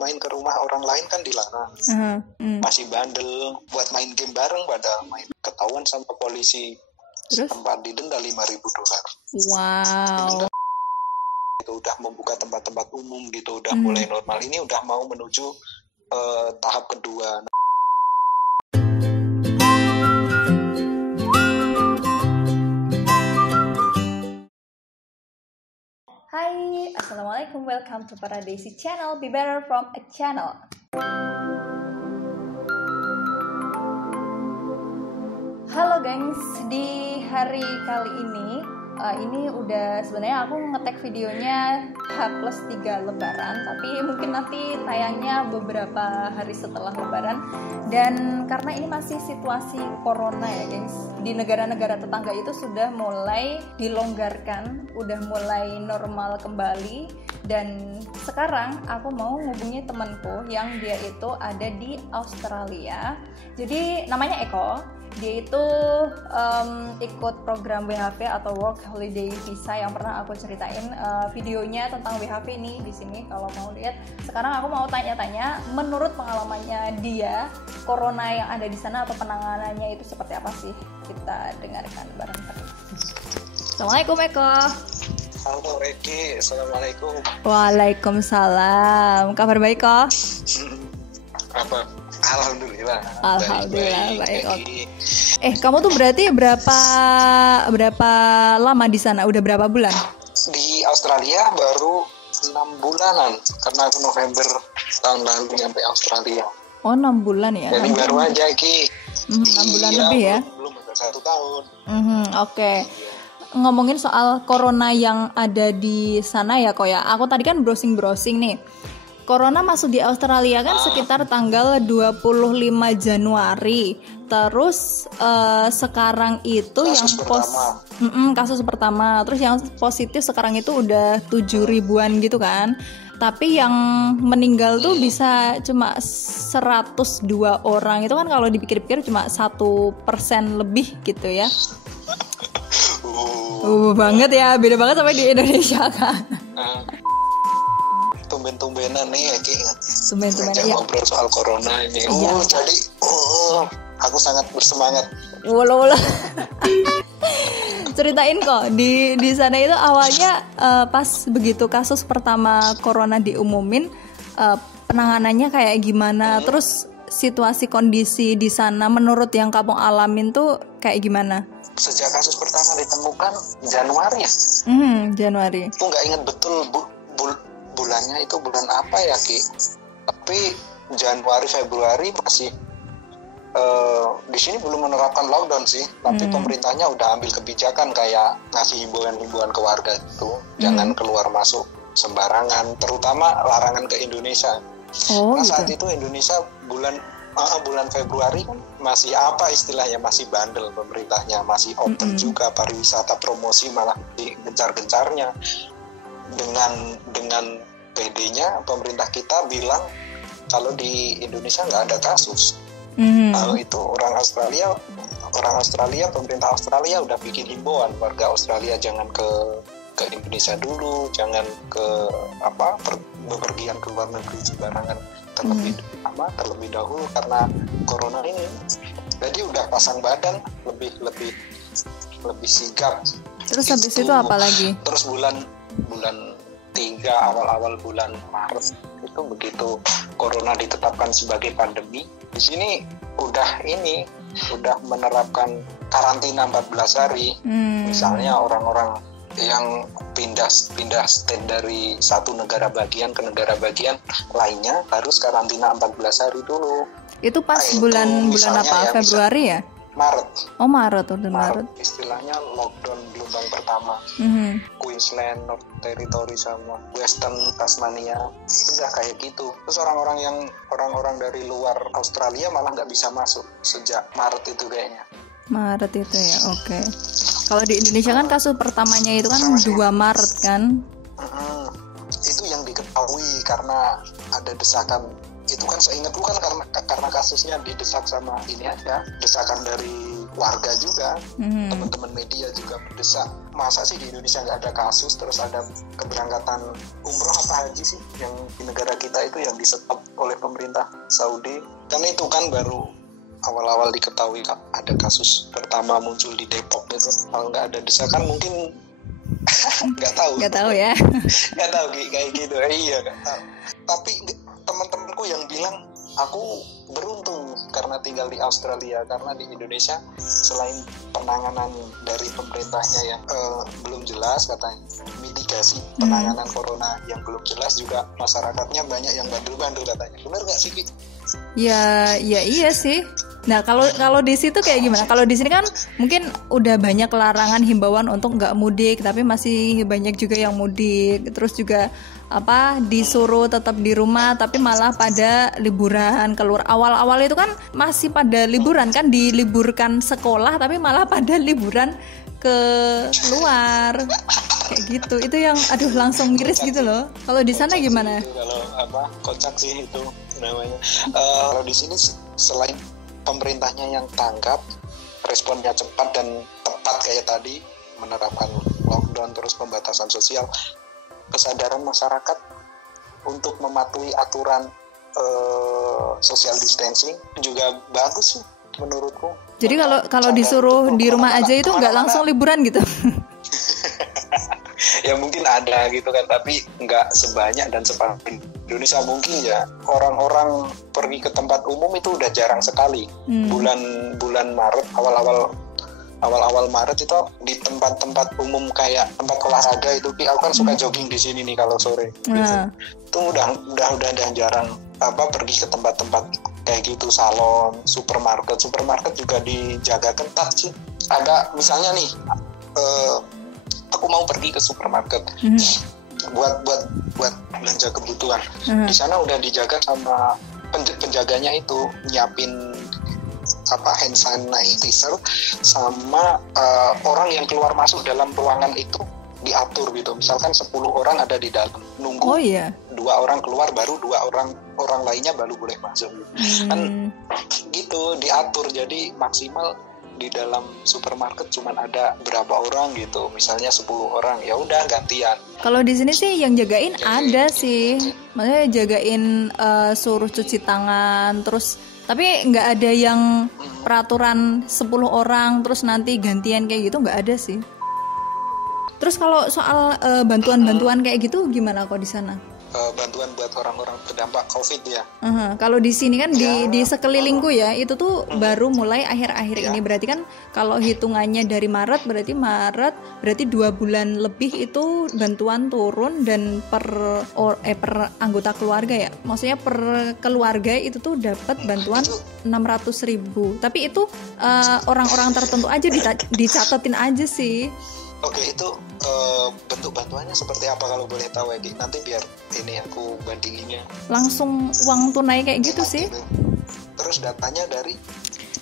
main ke rumah orang lain kan dilarang. Masih bandel buat main game bareng, pada main ketahuan sama polisi. Terus? Tempat didenda $5,000. Wow. Itu udah membuka tempat-tempat umum gitu, udah mulai normal. Ini udah mau menuju tahap kedua. Hai, assalamualaikum, welcome to Paradesi Channel, be better from a channel. Halo gengs, di hari kali ini udah sebenarnya aku nge-tag videonya H+3 Lebaran, tapi mungkin nanti tayangnya beberapa hari setelah Lebaran. Dan karena ini masih situasi corona ya gengs, di negara-negara tetangga itu sudah mulai dilonggarkan, udah mulai normal kembali. Dan sekarang aku mau ngubungi temanku yang dia itu ada di Australia. Jadi namanya Eko. Dia itu ikut program WHV atau Work Holiday Visa yang pernah aku ceritain videonya tentang WHV ini di sini kalau mau lihat. Sekarang aku mau tanya-tanya menurut pengalamannya dia, corona yang ada di sana atau penanganannya itu seperti apa sih? Kita dengarkan bareng-bareng. Assalamualaikum Eko. Halo Reki, assalamualaikum. Waalaikumsalam. Kabar baik kok? Apa? Alhamdulillah baik. Oke. Kamu tuh berarti berapa lama di sana? Udah berapa bulan? Di Australia baru 6 bulanan karena aku November tahun lalu nyampe Australia. Oh, 6 bulan ya? Jadi baru aja Ki. 6 bulan lebih ya? Belum ada 1 tahun. Oke. Ngomongin soal corona yang ada di sana ya kok ya. Aku tadi kan browsing nih. Corona masuk di Australia kan sekitar tanggal 25 Januari. Terus sekarang itu kasus pertama. Terus yang positif sekarang itu udah 7.000-an gitu kan. Tapi yang meninggal tuh bisa cuma 102 orang. Itu kan kalau dipikir-pikir cuma 1% lebih gitu ya. Banget ya, beda banget sama di Indonesia kan. Tumben-tumbenan nih ya Ki. Tumben-tumbenan ya. Ngobrol soal corona ini. Jadi aku sangat bersemangat. Wala. Ceritain kok di sana itu awalnya pas begitu kasus pertama corona diumumin, penanganannya kayak gimana? Terus situasi kondisi di sana menurut yang kamu alamin tuh kayak gimana? Sejak kasus pertama ditemukan Januari ya? Januari. Aku nggak ingat betul bulannya itu bulan apa ya Ki. Tapi Januari Februari masih di sini belum menerapkan lockdown sih. Tapi pemerintahnya udah ambil kebijakan kayak ngasih himbauan ke warga itu jangan keluar masuk sembarangan. Terutama larangan ke Indonesia. Karena saat itu Indonesia bulan Februari kan masih apa istilahnya, masih bandel pemerintahnya, masih open juga pariwisata, promosi malah gencar-gencarnya. Dengan PD-nya pemerintah kita bilang kalau di Indonesia nggak ada kasus. Lalu itu orang Australia, pemerintah Australia udah bikin himbauan warga Australia jangan ke Indonesia dulu, jangan ke bepergian ke luar negeri sembarangan terlebih dahulu karena corona ini. Jadi udah pasang badan lebih sigap. Terus habis itu apa lagi? Terus bulan 3 awal bulan Maret itu begitu corona ditetapkan sebagai pandemi, di sini udah menerapkan karantina 14 hari. Misalnya orang-orang yang pindah state dari satu negara bagian ke negara bagian lainnya harus karantina 14 hari dulu. Itu pas bulan apa? Februari ya? Maret. Oh, Maret. Istilahnya lockdown gelombang pertama. Queensland, North Territory sama Western Tasmania udah kayak gitu. Terus orang-orang dari luar Australia malah nggak bisa masuk sejak Maret itu kayaknya. Maret itu ya, oke. Kalau di Indonesia kan kasus pertamanya itu kan 2 Maret kan? Itu yang diketahui karena ada desakan itu kan seingatku kan karena kasusnya didesak sama ini aja, desakan dari warga juga, teman-teman media juga mendesak. Masa sih di Indonesia nggak ada kasus, terus ada keberangkatan umroh apa haji sih yang di negara kita itu yang disetop oleh pemerintah Saudi. Kan itu kan baru awal-awal diketahui ada kasus pertama muncul di Depok gitu. Kalau nggak ada desakan mungkin nggak tahu ya. Nggak tahu kayak gitu. Iya nggak tahu. Tapi teman-temanku yang bilang aku beruntung karena tinggal di Australia, karena di Indonesia selain penanganan dari pemerintahnya yang belum jelas katanya, mitigasi penanganan corona yang belum jelas, juga masyarakatnya banyak yang bandel-bandel katanya. Benar nggak sih, Ki? Ya iya sih. Nah kalau di situ kayak gimana? Kalau di sini kan mungkin udah banyak larangan, himbauan untuk nggak mudik, tapi masih banyak juga yang mudik. Terus juga disuruh tetap di rumah, tapi malah pada liburan keluar. Awal-awal itu kan masih pada liburan kan, diliburkan sekolah, tapi malah pada liburan ke luar kayak gitu. Itu yang langsung miris gitu loh. Kalau di sana gimana? Kalau kocak sih itu namanya. Kalau di sini selain pemerintahnya yang tanggap, responnya cepat dan tepat kayak tadi, menerapkan lockdown terus pembatasan sosial, kesadaran masyarakat untuk mematuhi aturan social distancing juga bagus sih menurutku. Jadi kalau disuruh di rumah aja itu nggak langsung liburan gitu? Ya mungkin ada gitu kan, tapi nggak sebanyak dan seperti Indonesia. Mungkin ya orang-orang pergi ke tempat umum itu udah jarang sekali. Bulan Maret, awal-awal Maret itu di tempat-tempat umum kayak tempat olahraga itu, aku kan suka jogging di sini nih kalau sore. Itu udah jarang pergi ke tempat-tempat kayak gitu, salon, supermarket juga dijaga ketat sih. Ada misalnya nih, aku mau pergi ke supermarket buat belanja kebutuhan. Di sana udah dijaga sama penjaganya itu, nyiapin hand sanitizer sama orang yang keluar masuk dalam ruangan itu diatur gitu. Misalkan 10 orang ada di dalam nunggu, 2 orang keluar baru 2 orang lainnya baru boleh masuk. Kan gitu diatur, jadi maksimal di dalam supermarket cuman ada berapa orang gitu, misalnya 10 orang, ya udah gantian. Kalau di sini sih yang jagain ada sih, maksudnya jagain suruh cuci tangan, terus tapi nggak ada yang peraturan 10 orang terus nanti gantian kayak gitu, nggak ada sih. Terus kalau soal bantuan-bantuan kayak gitu gimana kok di sana? Bantuan buat orang-orang terdampak COVID ya. Kalau di sini kan di sekelilingku ya, itu tuh baru mulai akhir-akhir ini. Berarti kan kalau hitungannya dari Maret berarti 2 bulan lebih itu bantuan turun, dan per anggota keluarga ya. Maksudnya per keluarga itu tuh dapat bantuan 600.000. Tapi itu orang-orang tertentu aja dicatetin aja sih. Oke, itu bentuk bantuannya seperti apa kalau boleh tahu ya, nanti biar ini aku bandinginnya. Langsung uang tunai kayak gitu sih. Gitu. Terus datanya dari?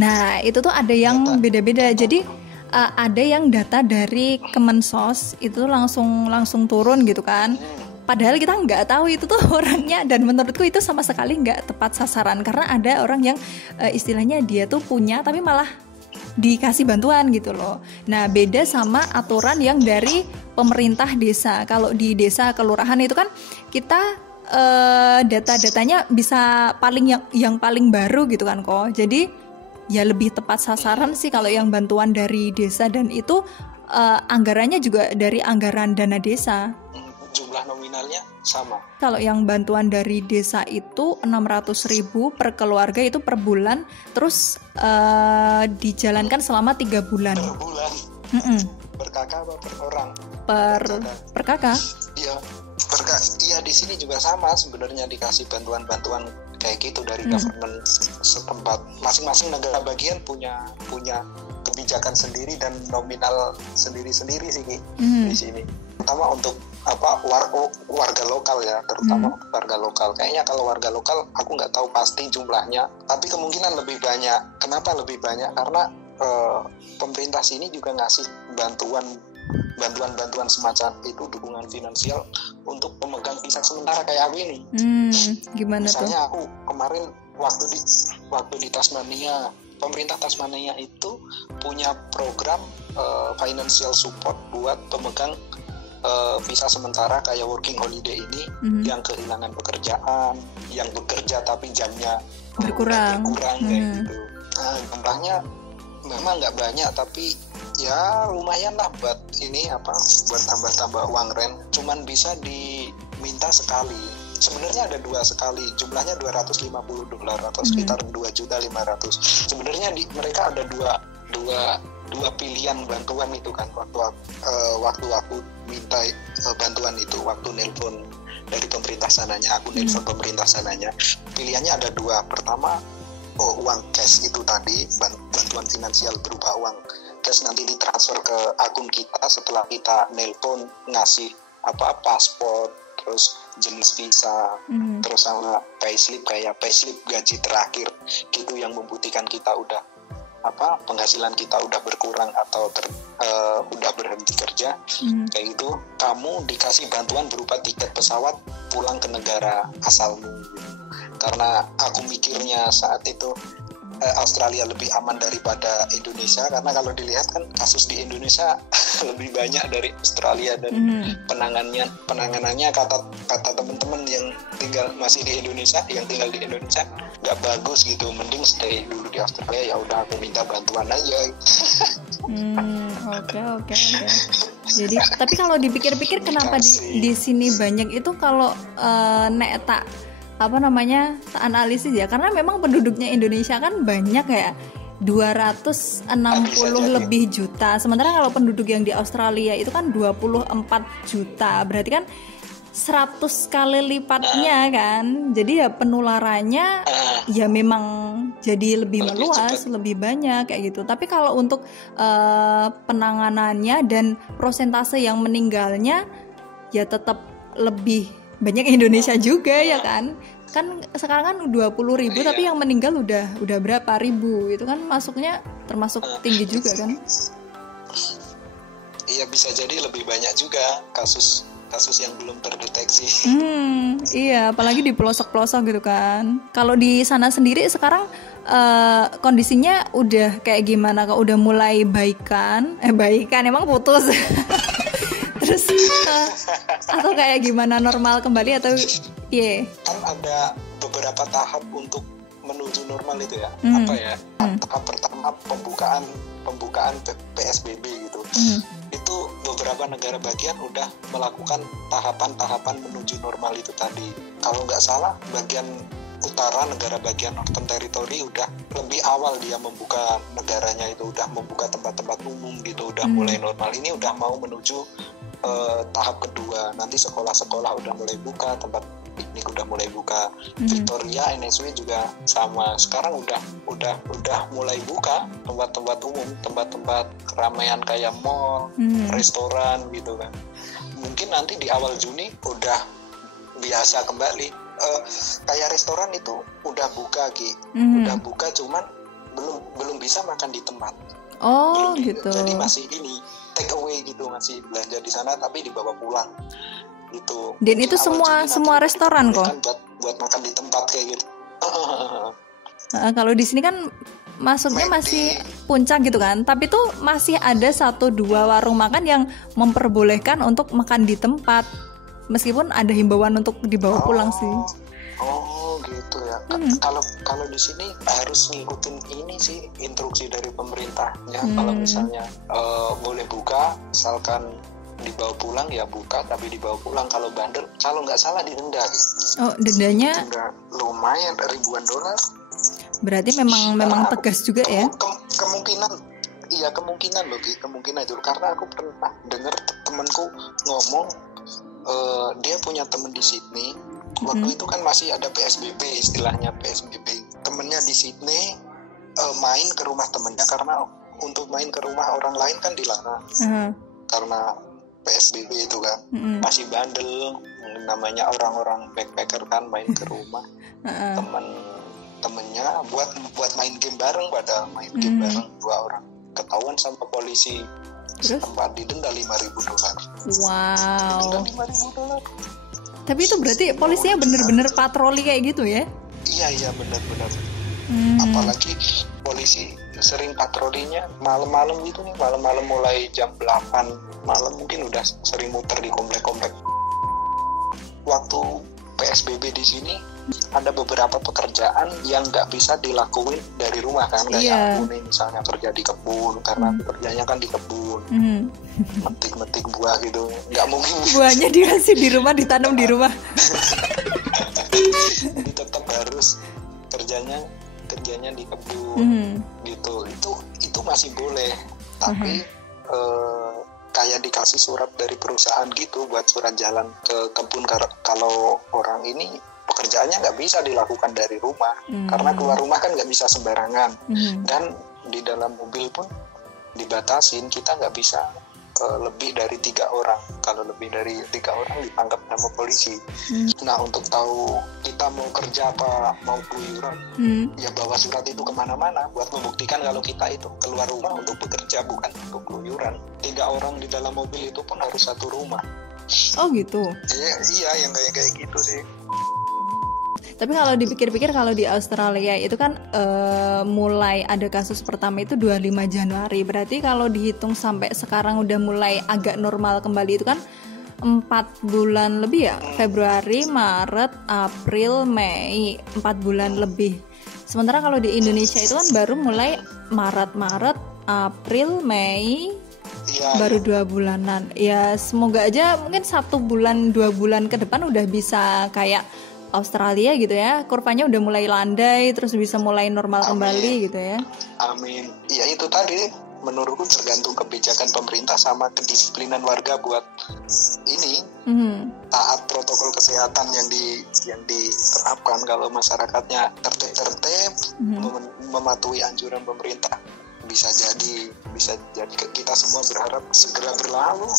Nah itu tuh ada yang beda-beda. Jadi ada yang data dari Kemensos itu langsung turun gitu kan. Padahal kita nggak tahu itu tuh orangnya, dan menurutku itu sama sekali nggak tepat sasaran, karena ada orang yang istilahnya dia tuh punya tapi malah dikasih bantuan gitu loh. Nah beda sama aturan yang dari pemerintah desa. Kalau di desa kelurahan itu kan kita data-datanya bisa yang paling baru gitu kan kok. Jadi ya lebih tepat sasaran sih kalau yang bantuan dari desa, dan itu anggarannya juga dari anggaran dana desa. Jumlah nominalnya sama. Kalau yang bantuan dari desa itu 600.000 per keluarga itu per bulan, terus dijalankan selama 3 bulan. Per bulan? Per kakak apa per orang? Per kakak. Iya, iya di sini juga sama sebenarnya, dikasih bantuan-bantuan kayak gitu dari government setempat. Masing-masing negara bagian punya kebijakan sendiri dan nominal sendiri-sendiri sih di sini. Terutama untuk warga lokal ya, terutama warga lokal. Kayaknya kalau warga lokal aku nggak tahu pasti jumlahnya, tapi kemungkinan lebih banyak. Kenapa lebih banyak? Karena pemerintah sini juga ngasih bantuan bantuan-bantuan semacam itu, dukungan finansial untuk pemegang visa sementara kayak aku ini. Gimana Misalnya tuh? aku kemarin waktu di Tasmania, pemerintah Tasmania itu punya program financial support buat pemegang visa sementara kayak working holiday ini, yang kehilangan pekerjaan, yang bekerja tapi jamnya berkurang kayak gitu. Nah, jumlahnya memang nggak banyak, tapi ya lumayan lah buat buat tambah-tambah uang rent. Cuman bisa diminta sekali. Sebenarnya ada 2 sekali, jumlahnya $250 atau sekitar 2.500.000. Sebenarnya mereka ada dua pilihan bantuan itu kan, waktu aku minta bantuan itu, waktu nelpon dari pemerintah sananya, aku nelpon pemerintah sananya, pilihannya ada 2. Pertama, uang cash itu tadi, bantuan finansial berupa uang cash, nanti ditransfer ke akun kita setelah kita nelpon, ngasih paspor, terus jenis visa, terus sama payslip, kayak payslip gaji terakhir gitu, yang membuktikan kita udah penghasilan kita udah berkurang atau udah berhenti kerja, kayak gitu. Kamu dikasih bantuan berupa tiket pesawat pulang ke negara asalmu gitu. Karena aku mikirnya saat itu Australia lebih aman daripada Indonesia, karena kalau dilihat kan kasus di Indonesia lebih banyak dari Australia, dan penanganannya kata teman-teman yang masih di Indonesia, yang tinggal di Indonesia, nggak bagus gitu. Mending stay dulu di Australia, ya udah aku minta bantuan aja. Oke. Jadi tapi kalau dipikir-pikir kenapa di sini banyak itu, kalau nek tak analisis ya, karena memang penduduknya Indonesia kan banyak ya, 260 lebih juta, sementara kalau penduduk yang di Australia itu kan 24 juta, berarti kan 100 kali lipatnya kan. Jadi ya penularannya ya memang jadi lebih meluas, lebih banyak kayak gitu. Tapi kalau untuk penanganannya dan persentase yang meninggalnya ya tetap lebih banyak Indonesia juga ya kan. Kan sekarang kan 20.000, tapi yang meninggal udah berapa ribu, itu kan masuknya termasuk tinggi juga kan. Iya, bisa jadi lebih banyak juga kasus yang belum terdeteksi. Iya, apalagi di pelosok-pelosok gitu kan. Kalau di sana sendiri sekarang kondisinya udah kayak gimana? Kok udah mulai baikan emang putus? Terus atau kayak gimana, normal kembali atau Kan ada beberapa tahap untuk menuju normal itu ya. Tahap pertama pembukaan PSBB gitu. Itu beberapa negara bagian udah melakukan tahapan-tahapan menuju normal itu tadi. Kalau nggak salah bagian utara, negara bagian Northern Territory udah lebih awal dia membuka negaranya, itu udah membuka tempat-tempat umum gitu, udah mulai normal. Ini udah mau menuju tahap kedua. Nanti sekolah-sekolah udah mulai buka, tempat piknik udah mulai buka. Victoria, NSW juga sama. Sekarang udah mulai buka tempat-tempat umum, tempat-tempat keramaian kayak mall, restoran gitu kan. Mungkin nanti di awal Juni udah biasa kembali. Kayak restoran itu udah buka udah buka, cuman belum bisa makan di tempat. Gitu. Jadi masih take away gitu, masih belanja di sana tapi dibawa pulang gitu. Dan itu semua restoran kok buat makan di tempat kayak gitu. Kalau di sini kan masuknya masih puncak gitu kan, tapi tuh masih ada 1-2 warung makan yang memperbolehkan untuk makan di tempat, meskipun ada himbauan untuk dibawa pulang sih. Gitu ya. Kalau di sini harus ngikutin ini sih, instruksi dari pemerintahnya. Kalau misalnya boleh buka, misalkan dibawa pulang ya buka, tapi dibawa pulang. Kalau bandel, kalau nggak salah didenda. Dendanya lumayan, ribuan dolar. Berarti memang tegas juga ya. Kemungkinan loh, kemungkinan itu. Karena aku pernah dengar temanku ngomong, dia punya teman di Sydney. Waktu itu kan masih ada PSBB, istilahnya PSBB. Temennya di Sydney main ke rumah temennya, karena untuk main ke rumah orang lain kan dilarang. Karena PSBB itu kan. Masih bandel, namanya orang-orang backpacker kan, main ke rumah temennya buat main game bareng, padahal main game bareng 2 orang. Ketahuan sama polisi. Terus? Sempat didenda $5.000. Wow. Didenda $5.000. Tapi itu berarti polisinya bener-bener patroli kayak gitu ya? Iya benar-benar. Apalagi polisi sering patrolinya malam-malam gitu nih, malam-malam mulai jam 8 malam mungkin udah sering muter di komplek-komplek. Waktu PSBB di sini ada beberapa pekerjaan yang nggak bisa dilakuin dari rumah kan, kayak aku nih misalnya kerja di kebun karena kerjanya kan di kebun, metik-metik buah gitu, nggak mungkin. Buahnya dikasih di rumah, ditanam di rumah. Jadi tetap harus kerjanya di kebun gitu. Itu masih boleh, tapi kayak dikasih surat dari perusahaan gitu buat surat jalan ke kebun. Kalau orang ini pekerjaannya nggak bisa dilakukan dari rumah karena keluar rumah kan nggak bisa sembarangan, dan di dalam mobil pun dibatasin, kita nggak bisa lebih dari 3 orang. Kalau lebih dari 3 orang ditangkap sama polisi. Nah, untuk tahu kita mau kerja apa mau keluyuran, ya bawa surat itu kemana-mana buat membuktikan kalau kita itu keluar rumah untuk bekerja, bukan untuk keluyuran. 3 orang di dalam mobil itu pun harus satu rumah. Oh gitu. Iya, yang kayak gitu sih. Tapi kalau dipikir-pikir, kalau di Australia itu kan mulai ada kasus pertama itu 25 Januari. Berarti kalau dihitung sampai sekarang udah mulai agak normal kembali itu kan 4 bulan lebih ya? Februari, Maret, April, Mei, 4 bulan lebih. Sementara kalau di Indonesia itu kan baru mulai Maret, April, Mei, baru 2 bulanan. Ya semoga aja mungkin 1 bulan 2 bulan ke depan udah bisa kayak Australia gitu ya, kurvanya udah mulai landai, terus bisa mulai normal kembali gitu ya. Amin. Ya itu tadi, menurutku tergantung kebijakan pemerintah sama kedisiplinan warga buat ini taat protokol kesehatan yang diterapkan. Kalau masyarakatnya tertib, mematuhi anjuran pemerintah, bisa jadi kita semua berharap segera berlalu.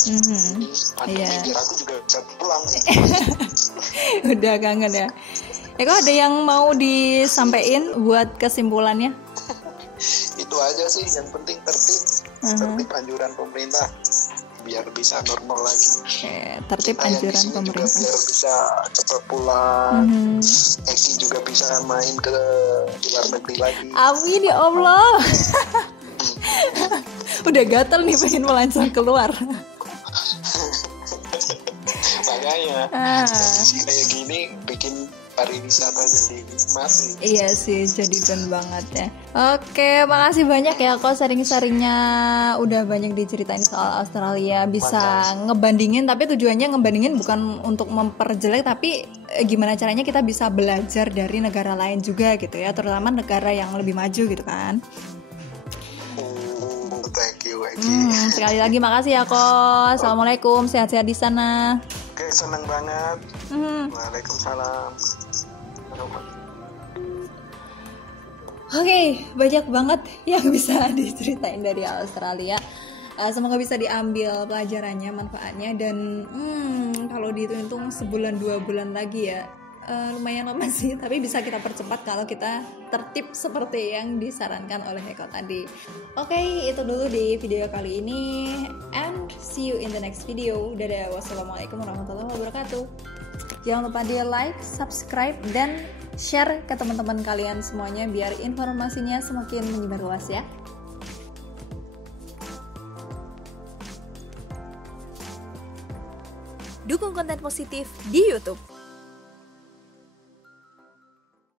Pandemi biar aku juga bisa pulang. Udah kangen ya. Kok ada yang mau disampaikan buat kesimpulannya? Itu aja sih, yang penting tertib anjuran pemerintah biar bisa normal lagi. Tertib anjuran pemerintah. Juga biar bisa cepat pulang. Eki juga bisa main ke luar negeri lagi. Amin ya Allah. Udah gatel nih pengen melancong keluar. Makanya kayak gini bikin pariwisata jadi masih. Iya sih, jadi down banget ya. Oke, makasih banyak ya kok sharing-sharingnya, udah banyak diceritain soal Australia. Bisa ngebandingin, tapi tujuannya ngebandingin bukan untuk memperjelek, tapi gimana caranya kita bisa belajar dari negara lain juga gitu ya, terutama negara yang lebih maju gitu kan. Thank you, sekali lagi makasih ya kok. Assalamualaikum, sehat-sehat di sana. Oke, seneng banget. Waalaikumsalam. Oke, banyak banget yang bisa diceritain dari Australia. Semoga bisa diambil pelajarannya, manfaatnya, dan kalau dihitung-hitung sebulan 2 bulan lagi ya, lumayan lama sih, tapi bisa kita percepat kalau kita tertib seperti yang disarankan oleh Eko tadi. Oke, itu dulu di video kali ini, and see you in the next video. Dadah, wassalamualaikum warahmatullahi wabarakatuh. Jangan lupa di like, subscribe, dan share ke teman-teman kalian semuanya biar informasinya semakin menyebar luas ya. Dukung konten positif di YouTube.